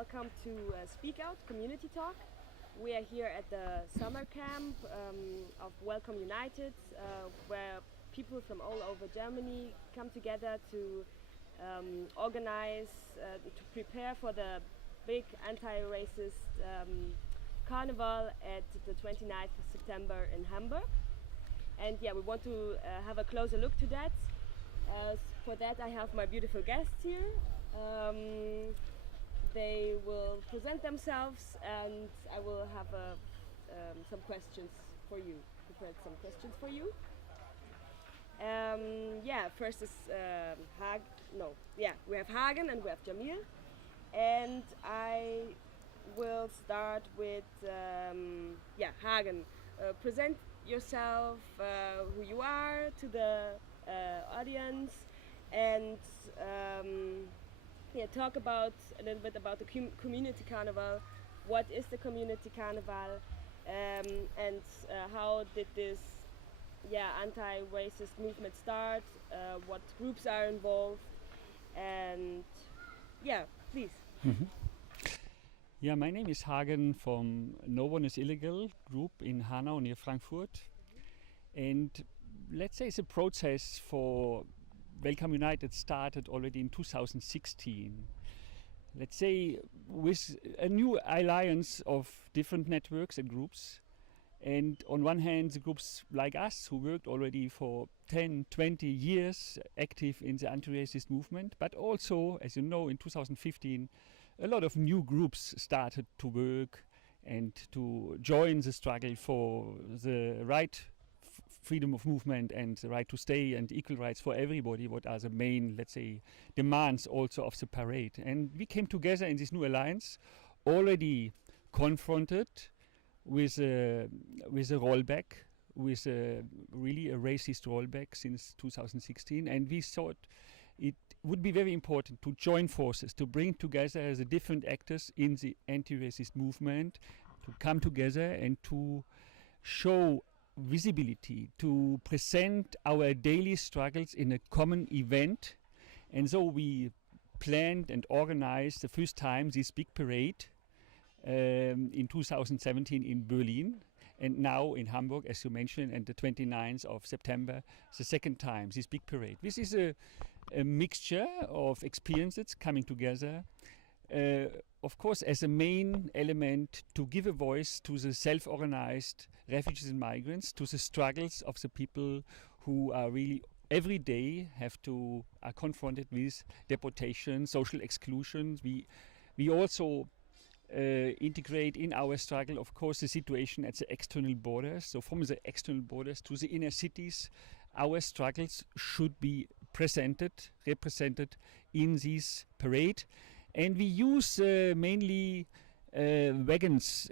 welcome to Speak Out Community Talk. We are here at the summer camp of Welcome United, where people from all over Germany come together to organize, to prepare for the big anti-racist carnival at the 29th of September in Hamburg. And yeah, we want to have a closer look to that. For that I have my beautiful guests here. They will present themselves and I will have some questions for you, prepared some questions for you. First is we have Hagen and we have Jamil. And I will start with Hagen. Present yourself, who you are to the audience, and talk about a little bit about the community carnival. What is the community carnival, and how did this anti-racist movement start? What groups are involved? And please. Mm-hmm. Yeah, my name is Hagen from No One Is Illegal group in Hanau near Frankfurt. And let's say it's a process for Welcome United started already in 2016. Let's say with a new alliance of different networks and groups. And on one hand, the groups like us who worked already for 10, 20 years active in the anti-racist movement, but also, as you know, in 2015, a lot of new groups started to work and to join the struggle for the right freedom of movement and the right to stay and equal rights for everybody, what are the main, let's say, demands also of the parade. And we came together in this new alliance, already confronted with a rollback, with really a racist rollback since 2016, and we thought it would be very important to join forces, to bring together the different actors in the anti-racist movement, to come together and to show visibility, to present our daily struggles in a common event. And so we planned and organized the first time this big parade in 2017 in Berlin, and now in Hamburg, as you mentioned, and the 29th of September, the second time, this big parade. This is a mixture of experiences coming together, of course, as a main element to give a voice to the self-organized refugees and migrants, to the struggles of the people who are really every day are confronted with deportation, social exclusion. We also integrate in our struggle, of course, the situation at the external borders. So from the external borders to the inner cities, our struggles should be represented in this parade. And we use mainly wagons,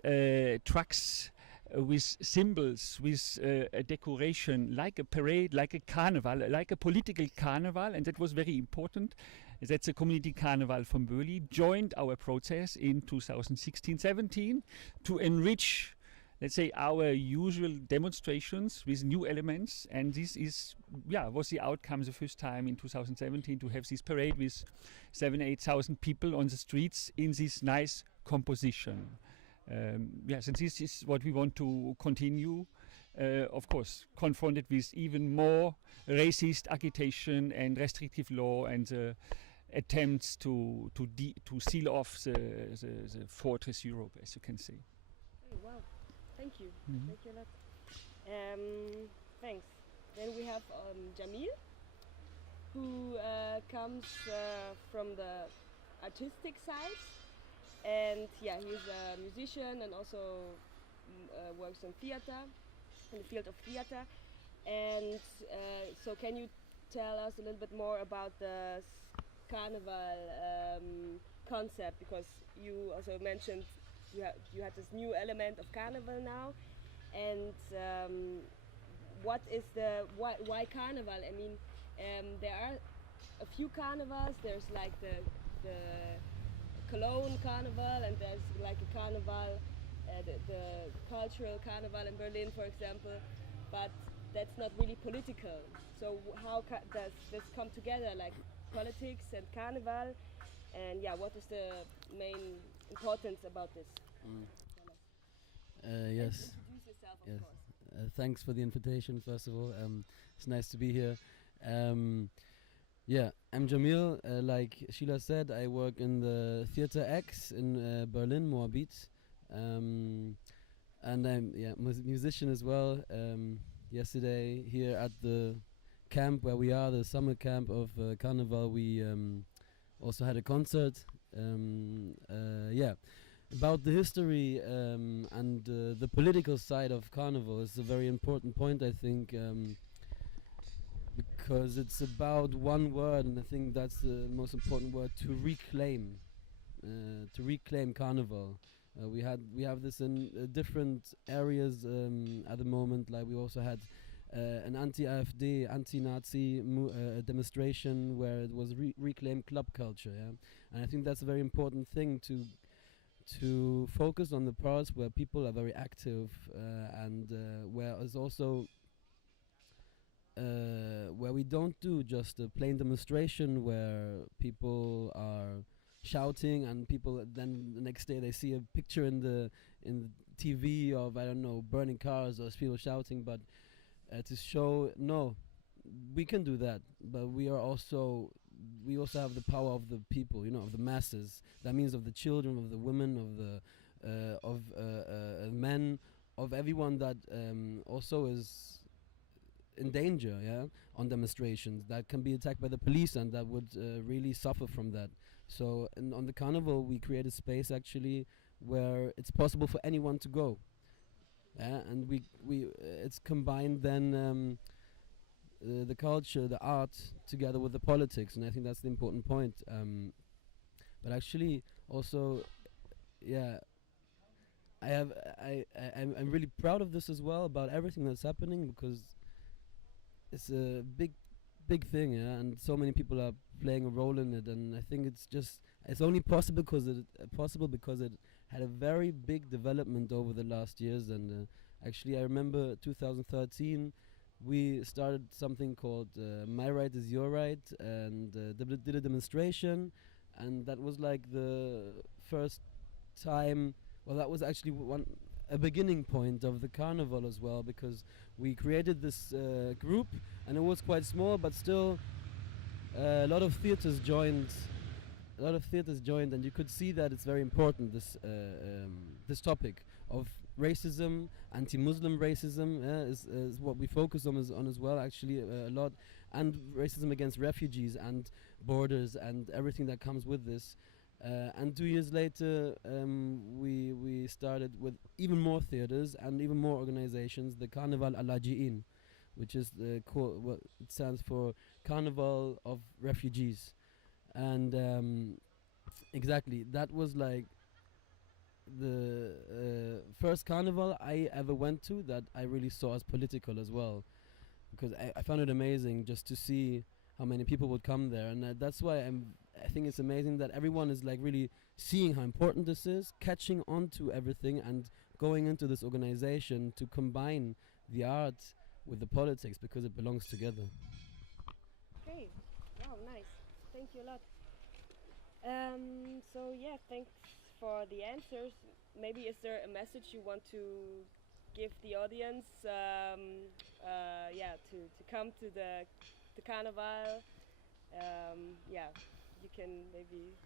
trucks with symbols, with a decoration, like a parade, like a carnival, like a political carnival. And that was very important. That's a community carnival from Berlin, joined our process in 2016-17 to enrich, let's say, our usual demonstrations with new elements. And this was the outcome the first time in 2017 to have this parade with 7,000-8,000 people on the streets in this nice composition. And this is what we want to continue, of course, confronted with even more racist agitation and restrictive law and attempts to seal off the fortress Europe, as you can say. Oh, wow, thank you. Mm-hmm. Thank you a lot. Thanks. Then we have Jamil, who comes from the artistic side. And he's a musician and also works in theater, in the field of theater. And so can you tell us a little bit more about the carnival concept? Because you also mentioned you had this new element of carnival now. And why carnival? I mean, there are a few carnivals. There's like the Cologne Carnival, and there's like a carnival, the cultural carnival in Berlin, for example, but that's not really political. So how does this come together, like politics and carnival? And what is the main importance about this? Yes. Introduce yourself, of Yes. course. Thanks for the invitation, first of all. It's nice to be here. Yeah, I'm Jamil. Like Sheila said, I work in the Theater X in Berlin, Moabit. And I'm musician as well. Yesterday here at the camp where we are, the summer camp of Carnival, we also had a concert. Yeah, about the history and the political side of Carnival is a very important point, I think, because it's about one word, and I think that's the most important word: to reclaim Carnival. We have this in different areas at the moment. Like we also had an anti-AfD, anti-Nazi demonstration where it was reclaim club culture. Yeah, and I think that's a very important thing to focus on the parts where people are very active and where is also where we don't do just a plain demonstration where people are shouting and people then the next day they see a picture in the TV of, I don't know, burning cars or people shouting, but to show no, we can do that, but we also have the power of the people, you know, of the masses. That means of the children, of the women, of the men, of everyone that also is in danger, yeah, on demonstrations that can be attacked by the police and that would really suffer from that. So on the Carnival we create a space actually where it's possible for anyone to go, and we it's combined then the culture, the art together with the politics, and I think that's the important point. But actually also, yeah, I'm really proud of this as well, about everything that's happening, because it's a big thing, yeah, and so many people are playing a role in it, and I think it's only possible because it had a very big development over the last years. And actually I remember 2013 we started something called My Right is Your Right, and did a demonstration, and that was like the first time. Well, that was actually a beginning point of the Carnival as well, because we created this group, and it was quite small, but still a lot of theaters joined, and you could see that it's very important, this topic of racism, anti-Muslim racism is what we focus on as well, actually a lot, and racism against refugees and borders and everything that comes with this. And 2 years later, we started with even more theaters and even more organizations, the Carnival Al-Laji'in, which is what it stands for, Carnival of Refugees. And exactly, that was like the first carnival I ever went to that I really saw as political as well, because I found it amazing just to see how many people would come there, and that's why I think it's amazing that everyone is like really seeing how important this is, catching on to everything, and going into this organization to combine the art with the politics, because it belongs together. Okay, wow, nice. Thank you a lot. So yeah, thanks for the answers. Maybe is there a message you want to give the audience? Yeah, to come to the Carnival. Yeah, you can maybe.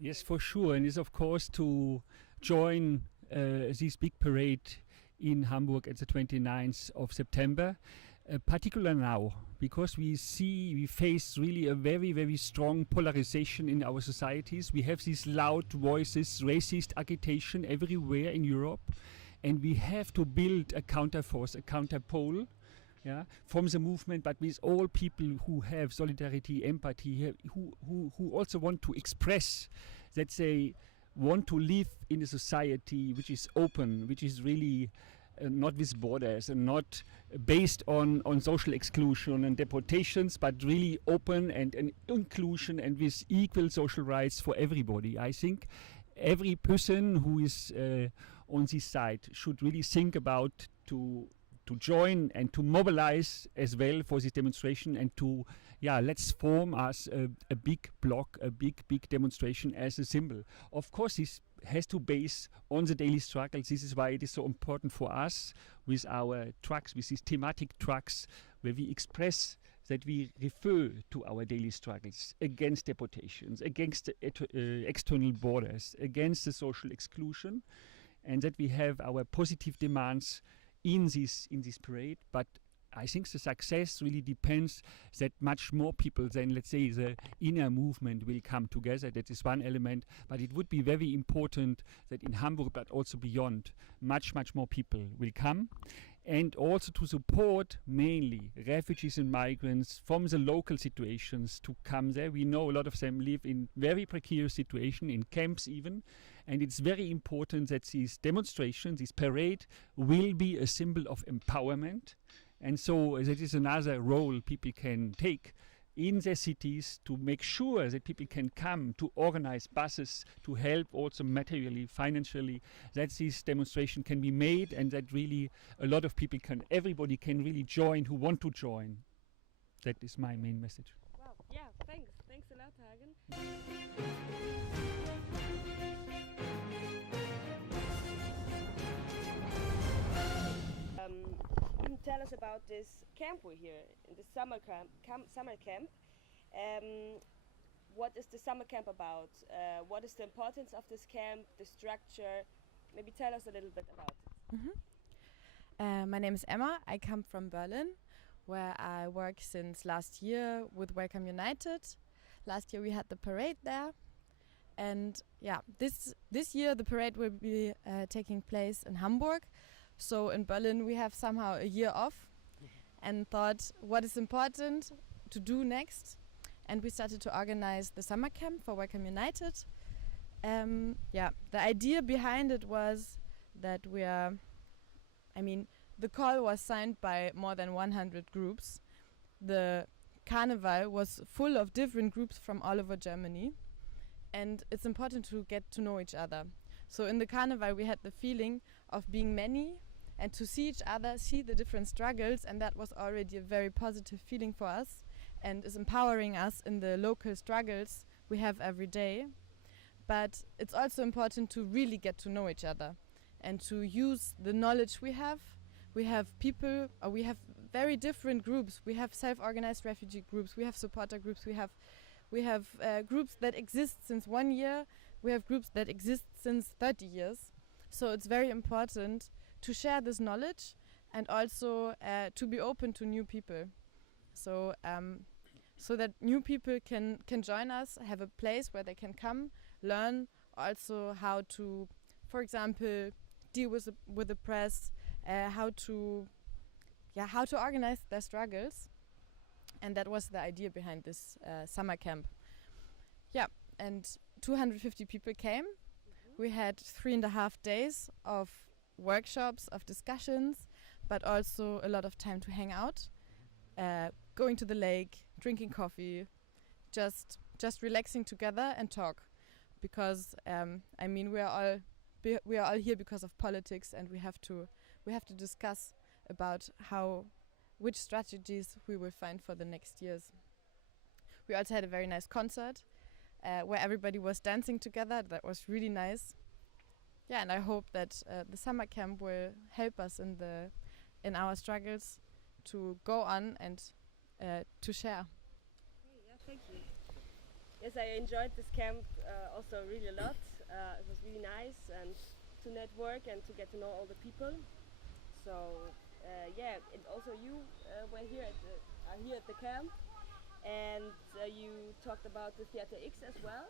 Yes, for sure, and it's of course to join this big parade in Hamburg at the 29th of September, particularly now, because we face really a very, very strong polarization in our societies. We have these loud voices, racist agitation everywhere in Europe, and we have to build a counterforce, a counterpole, yeah, from the movement, but with all people who have solidarity, empathy, who also want to express that they want to live in a society which is open, which is really not with borders and not based on social exclusion and deportations, but really open and inclusion and with equal social rights for everybody. I think every person who is on this side should really think about to join and to mobilize as well for this demonstration, and to let's form us a big block, a big demonstration as a symbol. Of course, this has to base on the daily struggles. This is why it is so important for us with our trucks, with these thematic trucks, where we express that we refer to our daily struggles against deportations, against external borders, against the social exclusion, and that we have our positive demands in this parade. But I think the success really depends that much more people than, let's say, the inner movement will come together. That is one element, but it would be very important that in Hamburg, but also beyond, much more people will come. And also to support mainly refugees and migrants from the local situations to come there. We know a lot of them live in very precarious situations, in camps even. And it's very important that these demonstrations, this parade, will be a symbol of empowerment. And so that is another role people can take in their cities to make sure that people can come, to organize buses, to help also materially, financially, that this demonstration can be made, and that really a lot of people everybody can really join who want to join. That is my main message. Wow, yeah, thanks. Thanks a lot, Hagen. Tell us about this camp we're here in the summer camp. What is the summer camp about? What is the importance of this camp, the structure? Maybe tell us a little bit about it. My name is Emma. I come from Berlin, where I work since last year with Welcome United. Last year we had the parade there, and this year the parade will be taking place in Hamburg. So in Berlin we have somehow a year off, and thought what is important to do next, and we started to organize the summer camp for Welcome United. The idea behind it was that the call was signed by more than 100 groups. The carnival was full of different groups from all over Germany, and it's important to get to know each other. So in the carnival we had the feeling of being many and to see each other, see the different struggles, and that was already a very positive feeling for us and is empowering us in the local struggles we have every day. But it's also important to really get to know each other and to use the knowledge we have. We have very different groups. We have self-organized refugee groups, we have supporter groups, we have groups that exist since 1 year, we have groups that exist since 30 years. So it's very important to share this knowledge and also to be open to new people. So that new people can join us, have a place where they can come, learn also how to, for example, deal with the press, how to organize their struggles. And that was the idea behind this summer camp. Yeah, and 250 people came. We had 3.5 days of workshops, of discussions, but also a lot of time to hang out, going to the lake, drinking coffee, just relaxing together and talk. Because we are all here because of politics, and we have to discuss about which strategies we will find for the next years. We also had a very nice concert where everybody was dancing together. That was really nice. Yeah, and I hope that the summer camp will help us in our struggles to go on and to share. Okay, yeah, thank you. Yes, I enjoyed this camp also really a lot. It was really nice and to network and to get to know all the people. So and also you were here at the camp, and you talked about the Theater X as well.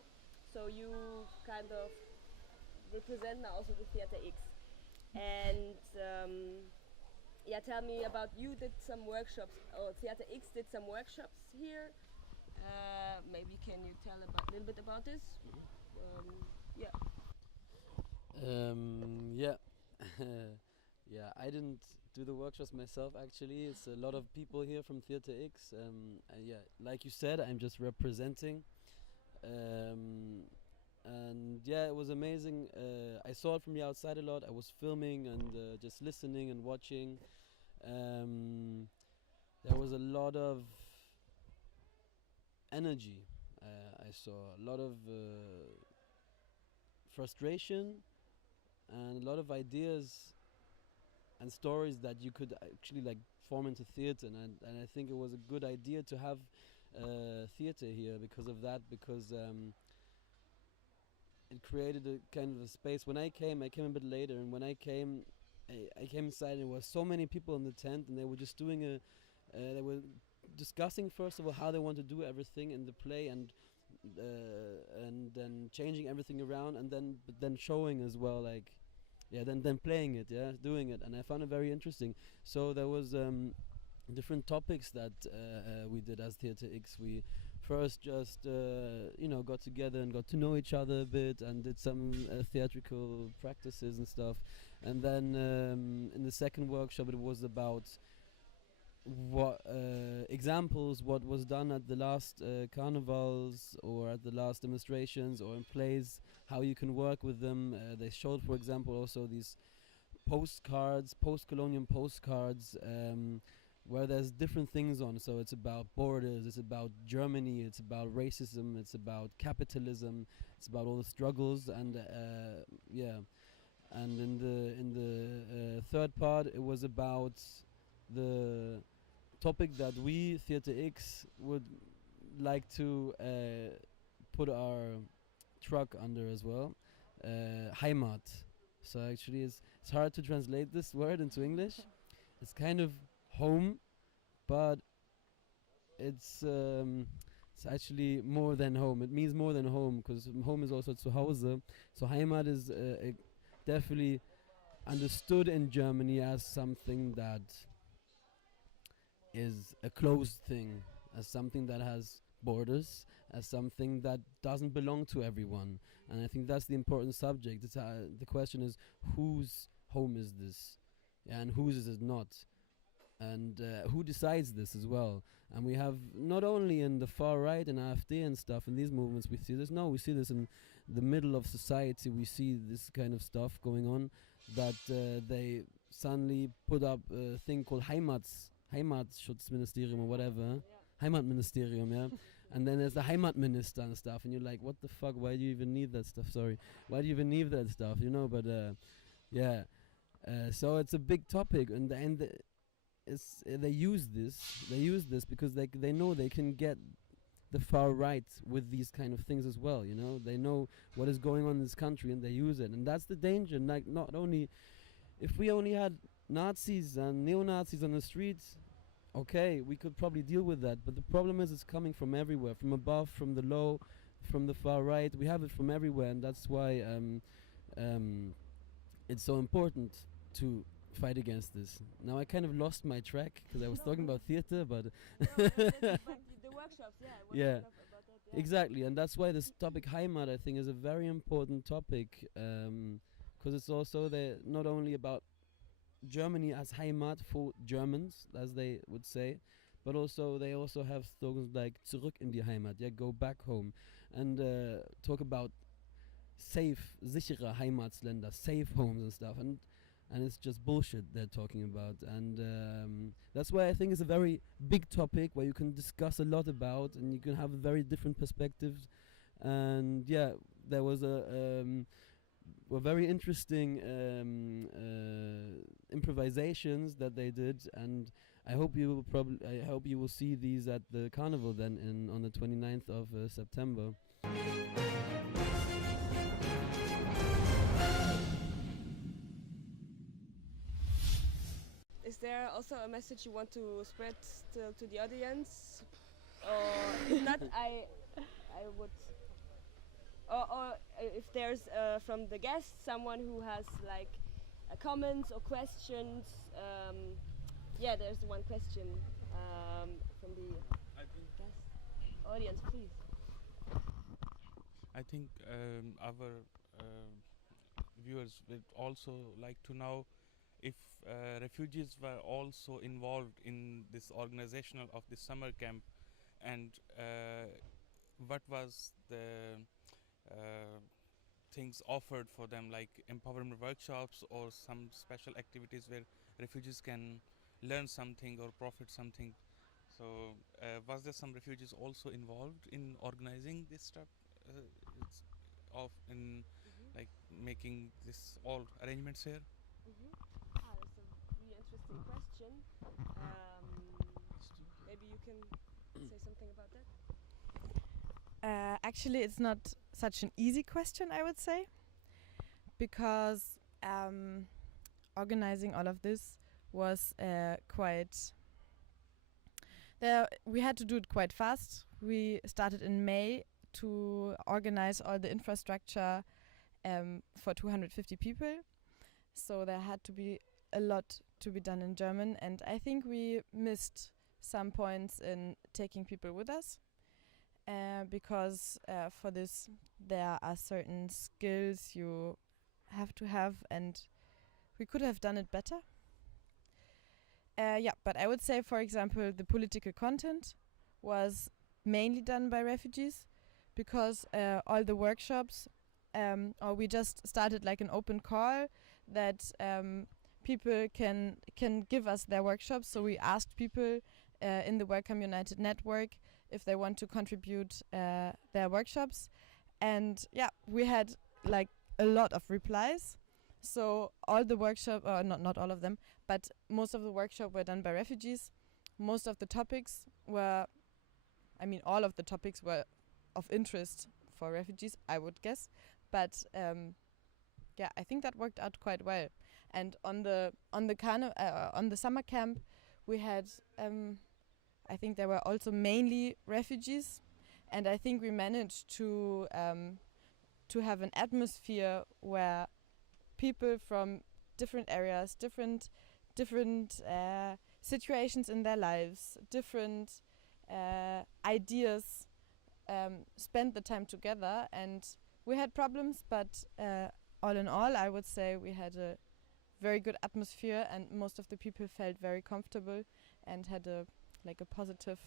So you kind of represent now also the Theater X. And tell me about, you did some workshops, or Theater X did some workshops here. Maybe can you tell a little bit about this? I didn't do the workshops myself, actually. It's a lot of people here from Theater X. Like you said, I'm just representing. It was amazing. I saw it from the outside a lot. I was filming and just listening and watching. there was a lot of energy. I saw a lot of frustration and a lot of ideas and stories that you could actually like form into theater, and I think it was a good idea to have theater here because of that, because it created a kind of a space. When I came a bit later, and when I came inside, and there were so many people in the tent, and they were just doing they were discussing first of all how they want to do everything in the play, and then changing everything around, and then showing as well, like then playing it, doing it, and I found it very interesting. So there was different topics that we did as Theater X. We first just got together and got to know each other a bit, and did some theatrical practices and stuff. And then in the second workshop, it was about what examples, what was done at the last carnivals or at the last demonstrations or in plays, how you can work with them. They showed, for example, also these postcards, post-colonial postcards, where there's different things on. So it's about borders, it's about Germany, it's about racism, it's about capitalism, it's about all the struggles, and and in the third part, it was about the topic that we, Theater X, would like to put our truck under as well, Heimat. So actually it's hard to translate this word into English. It's kind of home, but it's actually more than home. It means more than home, because home is also Zuhause. So Heimat is definitely understood in Germany as something that is a closed thing, as something that has borders, as something that doesn't belong to everyone. And I think that's the important subject. It's the question is, whose home is this, and whose is it not, and who decides this as well. And we have, not only in the far right and AfD and stuff, in these movements we see this. No, we see this in the middle of society. We see this kind of stuff going on, that they suddenly put up a thing called Heimatschutzministerium or whatever. Heimatministerium, yeah. And then there's the Heimatminister and stuff, and you're like, what the fuck, why do you even need that stuff? Sorry, why do you even need that stuff, but so it's a big topic, and they use this because they know they can get the far right with these kind of things as well. They know what is going on in this country, and they use it, and that's the danger. Like, not only if we only had Nazis and neo-Nazis on the streets, okay, we could probably deal with that. But the problem is, it's coming from everywhere, from above, from the low, from the far right. We have it from everywhere, and that's why it's so important to fight against this. Now I kind of lost my track because I was talking about theater, but the workshops, yeah, about that, exactly, and that's why this topic Heimat, I think, is a very important topic, because it's also not only about Germany as Heimat for Germans, as they would say, but also they also have slogans like Zurück in die Heimat, go back home, and talk about safe, sichere Heimatsländer, safe homes and stuff, and it's just bullshit they're talking about, and that's why I think it's a very big topic where you can discuss a lot about, and you can have very different perspectives, and there was were very interesting improvisations that they did, and I hope you will see these at the carnival then on the 29th of September. Is there also a message you want to spread still to the audience, or if not, I would. Or if there's from the guests someone who has like comments or questions, there's one question from the guest audience, please. I think our viewers would also like to know if refugees were also involved in this organizational of the summer camp, and what was the things offered for them, like empowerment workshops or some special activities where refugees can learn something or profit something. So was there some refugees also involved in organizing this stuff, it's of in like making this all arrangements here? Ah, that's a really interesting question. Maybe you can say something about that. Actually, it's not such an easy question, I would say, because organizing all of this was quite. We had to do it quite fast. We started in May to organize all the infrastructure for 250 people. So there had to be a lot to be done in German, and I think we missed some points in taking people with us. Because for this there are certain skills you have to have, and we could have done it better. But I would say, for example, the political content was mainly done by refugees, because all the workshops, or we just started like an open call that people can give us their workshops. So we asked people in the Welcome United network if they want to contribute their workshops, and we had like a lot of replies. So all the workshop, not all of them, but most of the workshop were done by refugees. Most of the topics were, all of the topics were of interest for refugees, I would guess. But I think that worked out quite well. And on the summer camp, we had, I think there were also mainly refugees, and I think we managed to have an atmosphere where people from different areas, different situations in their lives, different ideas, spend the time together. And we had problems, but all in all, I would say we had a very good atmosphere, and most of the people felt very comfortable and had a positive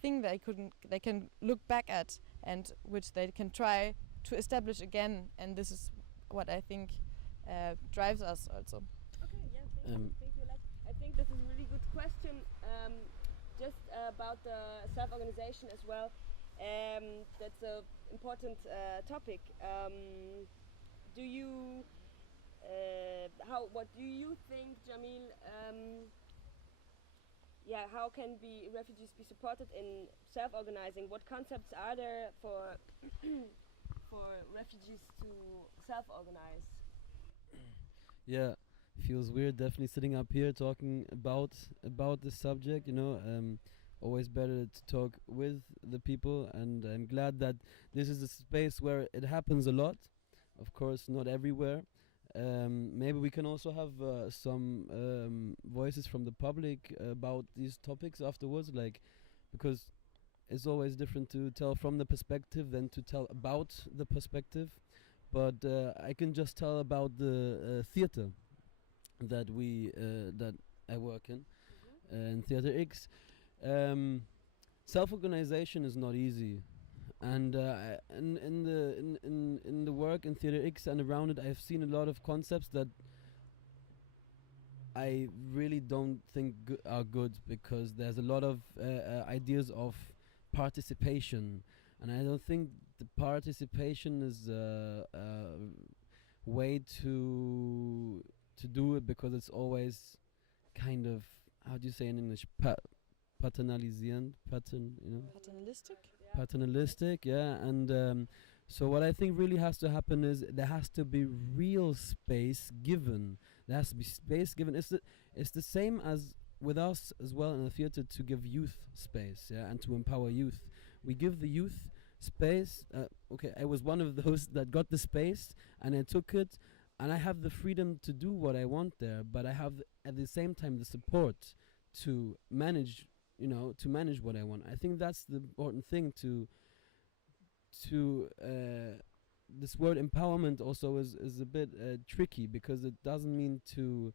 thing they can look back at, and which they can try to establish again. And this is what I think drives us also. Okay, yeah, thank you. I think this is a really good question. Just about the self-organization as well. That's an important topic. What do you think, Jamil? How can refugees be supported in self-organizing? What concepts are there for for refugees to self-organize? Yeah, feels weird definitely sitting up here talking about this subject, always better to talk with the people, and I'm glad that this is a space where it happens a lot. Of course, not everywhere. Maybe we can also have some voices from the public about these topics afterwards, because it's always different to tell from the perspective than to tell about the perspective. But I can just tell about the theater that I work in Theater X. Self-organization is not easy, and in the work in Theater X and around it, I've seen a lot of concepts that I really don't think are good, because there's a lot of ideas of participation, and I don't think the participation is a way to do it, because it's always kind of, how do you say in English, paternalistic. Paternalistic, yeah. And so what I think really has to happen is there has to be real space given. There has to be space given. It's the same as with us as well in the theater, to give youth space, yeah, and to empower youth. We give the youth space. I was one of those that got the space, and I took it, and I have the freedom to do what I want there, but I have at the same time the support to manage what I want. I think that's the important thing. This word empowerment also is a bit tricky, because it doesn't mean to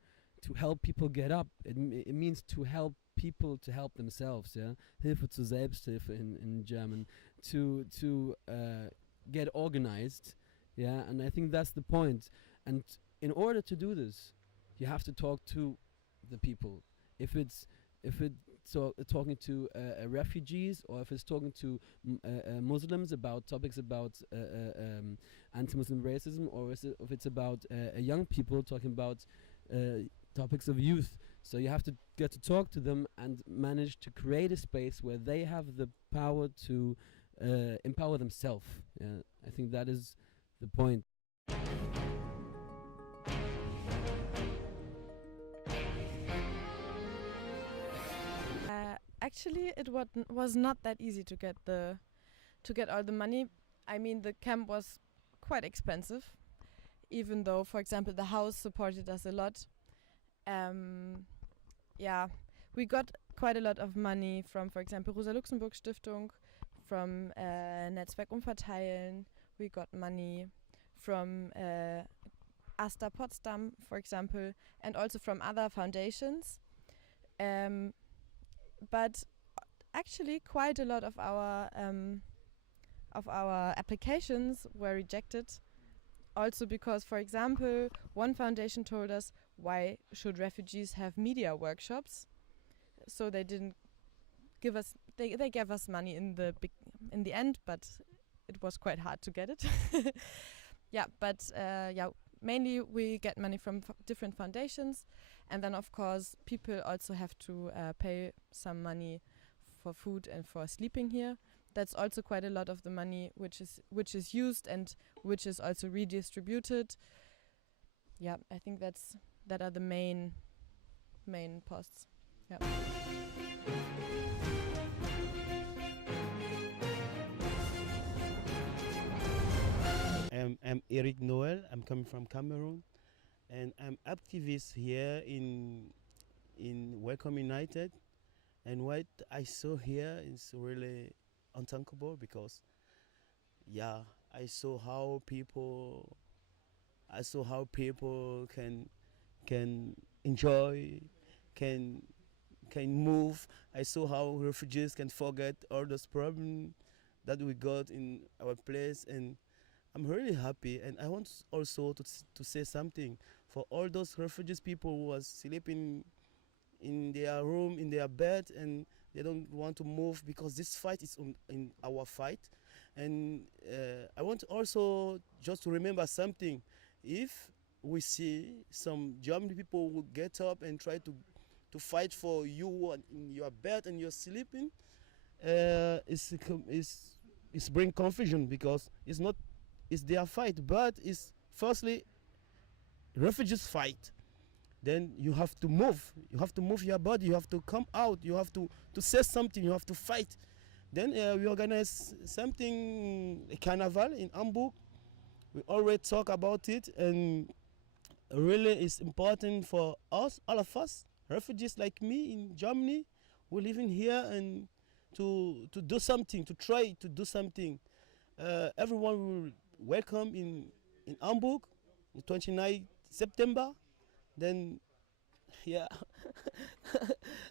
help people get up. It means to help people to help themselves. Yeah, Hilfe zur Selbsthilfe in German. To get organized. Yeah, and I think that's the point. And in order to do this, you have to talk to the people. if it's talking to refugees, or if it's talking to Muslims about topics about anti-Muslim racism, or if it's about young people talking about topics of youth. So you have to get to talk to them and manage to create a space where they have the power to empower themselves. Yeah, I think that is the point. Actually, it was not that easy to get all the money. I mean, the camp was quite expensive, even though, for example, the house supported us a lot. Yeah, we got quite a lot of money from, for example, Rosa-Luxemburg-Stiftung, from Netzwerk Umverteilen. We got money from Asta Potsdam, for example, and also from other foundations. But actually, quite a lot of our applications were rejected. Also because, for example, one foundation told us, why should refugees have media workshops? So they didn't give us. They gave us money in the end, but it was quite hard to get it. Yeah, but mainly we get money from different foundations, and then of course people also have to pay some money for food and for sleeping here. That's also quite a lot of the money which is used and which is also redistributed. Yeah, I think that are the main posts. Yeah. I'm Eric Noel. I'm coming from Cameroon, and I'm activist here in Welcome United. And what I saw here is really unthinkable, because, yeah, I saw how people can enjoy, can move. I saw how refugees can forget all those problems that we got in our place, and I'm really happy. And I want also to say something for all those refugees people who are sleeping in their room, in their bed, and they don't want to move, because this fight is in our fight. And I want also just to remember something. If we see some German people who get up and try to fight for you in your bed and you're sleeping, it's bring confusion, because it's their fight, but it's firstly refugees fight. Then you have to move. You have to move your body. You have to come out. You have to say something. You have to fight. Then we organize something, a carnival in Hamburg. We already talk about it, and really it's important for us, all of us, refugees like me in Germany, who living here, and to do something, to try to do something. Everyone will welcome in Hamburg, on 29 September. Then, yeah,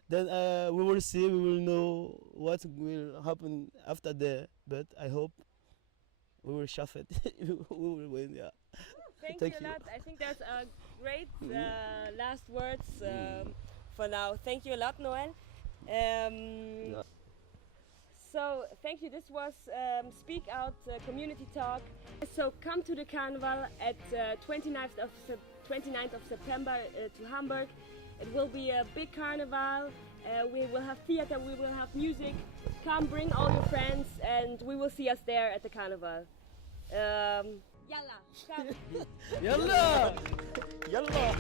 then we will see, we will know what will happen after there. But I hope we will shuffle it. We will win, yeah. Thank you a lot. I think that's a great last words for now. Thank you a lot, Noel. Yeah. So thank you. This was Speak Out Community Talk. So come to the Carnival at 29th of September to Hamburg. It will be a big carnival. We will have theater, we will have music. Come, bring all your friends, and we will see us there at the carnival. Yalla, come. Yalla! Yalla!